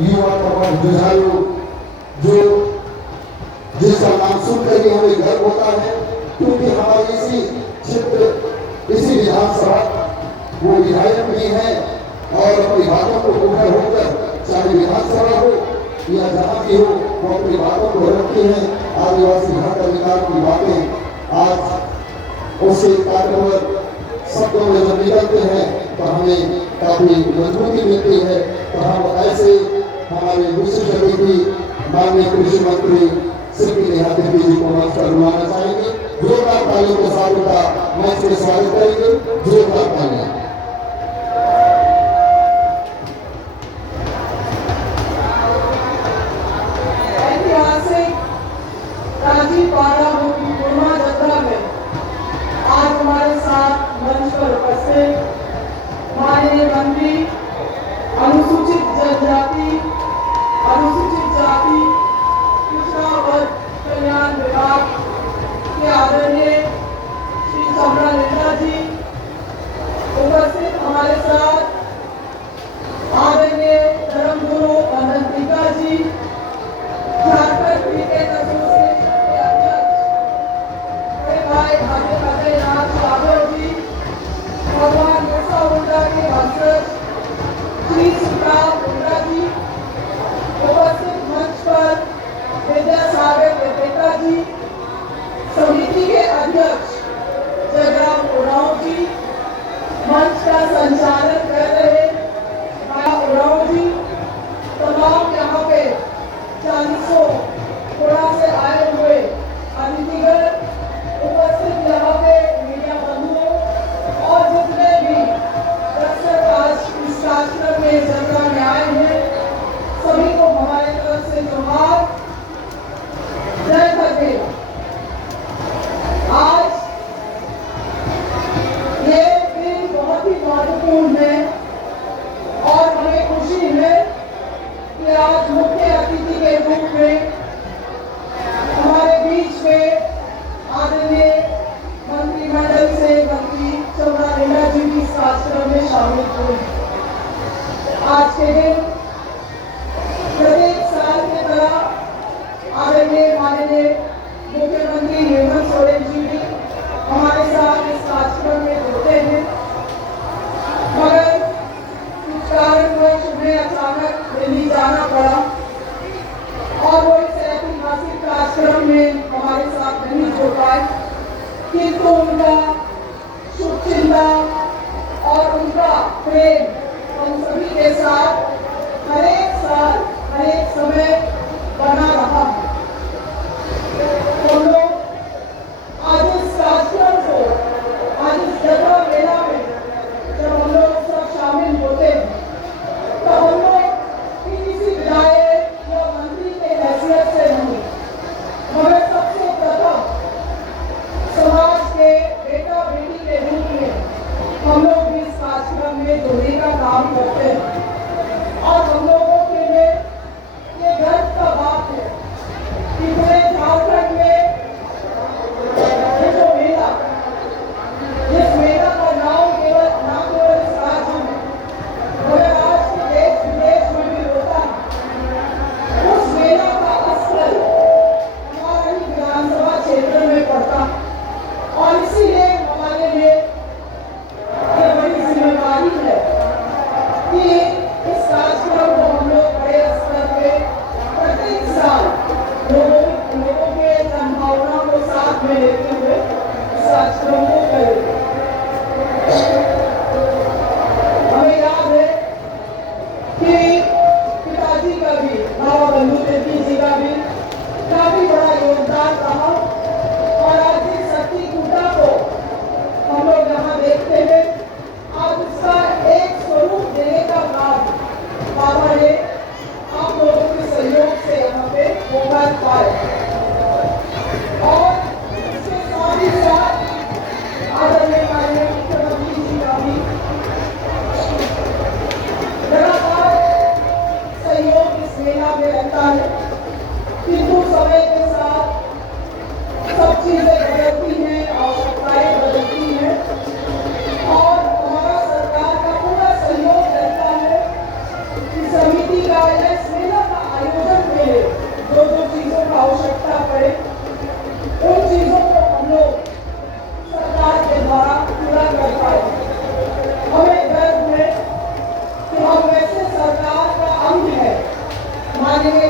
युवा तमाम जुझारू जो जिसका नाम सुनकर ही हमें गर्व होता है, क्योंकि हमारी इसी क्षेत्र इसी विधानसभा वो विधायक भी हैं और अपनी बातों को मुखर होकर, चाहे विधानसभा हो या जहाँ भी हो, वो अपनी बातों को रखते हैं। आदिवासी हक अधिकार की बातें आज उससे ताकतवर शब्दों में जब निकलते हैं तो हमें काफी मजबूती मिलती है। तो हम ऐसे हमारे विशिष्ट अतिथि माननीय कृषि मंत्री श्री नेहा देवी जी को मंच पर बुलाना चाहेंगे। जोरदार तालियों के साथ उनका मंच में स्वागत करेंगे। जोरदार तालियां। माननीय मंत्री अनुसूचित जनजाति अनुसूचित जाति पिछड़ा वर्ग कल्याण विभाग के आदरणीय श्री चमरा नेता जी, उपस्थित हमारे साथ आदरणीय धर्मगुरु अनंतिका जी, झारखंड क्रिकेट एसोसिएशन के अध्यक्ष बड़े भाई भाग्य फतेहनाथ यादव जी, भगवान बिरसा मुंडा के वंशज श्री सुखराम मुंडा जी, उपस्थित मंच पर विद्यासागर विवेका जी, समिति के अध्यक्ष जगराम उरांव जी, मंच का संचालन कर रहे उरांव जी, तमाम यहाँ पे 40 थोड़ा से आए हुए अतिथिगण, उपस्थित यहाँ पे मीडिया बंधुओं और जितने भी दर्शक आज इस कार्यक्रम में जगह में आए हैं, सभी को हमारे तरफ से जोहार, जय बघेल। आज ये दिन बहुत ही महत्वपूर्ण है और हमें खुशी है कि आज मुख्य अतिथि के रूप में हमारे बीच में आदरणीय मंत्रिमंडल से मंत्री चमरा नेता जी भी इस कार्यक्रम में शामिल हुए। आज के दिन प्रत्येक साल की तरह आदरणीय माननीय मुख्यमंत्री हेमंत सोरेन जी भी हमारे साथ इस कार्यक्रम में जुड़ते हैं, मगर कुछ कारणवश उन्हें अचानक दिल्ली जाना पड़ा और वो इस ऐतिहासिक कार्यक्रम में हमारे साथ नहीं जुड़ पाए, किंतु उनका शुभचिंतन और उनका प्रेम हम सभी के साथ हर एक साल हर एक समय बना रहा है। हम लोग आज इस कार्यक्रम को, आज इस जगह मेला में जब हम लोग सब शामिल होते हैं तो हम लोग किसी विधायक या मंत्री के हैसियत से नहीं, मगर सबसे प्रथम समाज के बेटा बेटी के रूप में हम लोग भी इस कार्यक्रम में जुड़ने का काम करते हैं। और हम लोगों के लिए ये गर्व का बात है कि पूरे झारखंड में ये जो मेला, जिस मेला का नाम केवल इस राज्य में मगर आज के देश विदेश में भी होता है, उस मेला का स्थल हमारा ही विधानसभा क्षेत्र में पड़ता और इसीलिए हमारे लिए ये बड़ी जिम्मेदारी है कि इस कार्यक्रम को हम लोग बड़े स्तर पे प्रत्येक साल लोगों के जनभावना को साथ में लेते हुए इस कार्यक्रम को करें। हमें याद है कि पिताजी का भी, बाबा बंधु तिर्की जी का भी काफी बड़ा योगदान रहा और आज इस शक्ति कूटा को हम लोग यहाँ देखते हैं। आज उसका एक स्वरूप देने का काम बाबा ने आप लोगों के सहयोग से यहाँ पे हो पाए और इसके साथ ही साथ आदरणीय माननीय मुख्यमंत्री जी का भी लगातार सहयोग इस मेला में रहता है, किंतु समय के साथ सब चीजें बदलती हैं, आवश्यकताएं बदलती हैं और हमारा सरकार का पूरा सहयोग रहता है कि समिति का इस मेला का आयोजन के लिए जो जो चीजों का आवश्यकता पड़े उन चीजों को हम लोग सरकार के द्वारा पूरा कर पाए। हमें गर्व है कि हम वैसे सरकार का अंग है। माननीय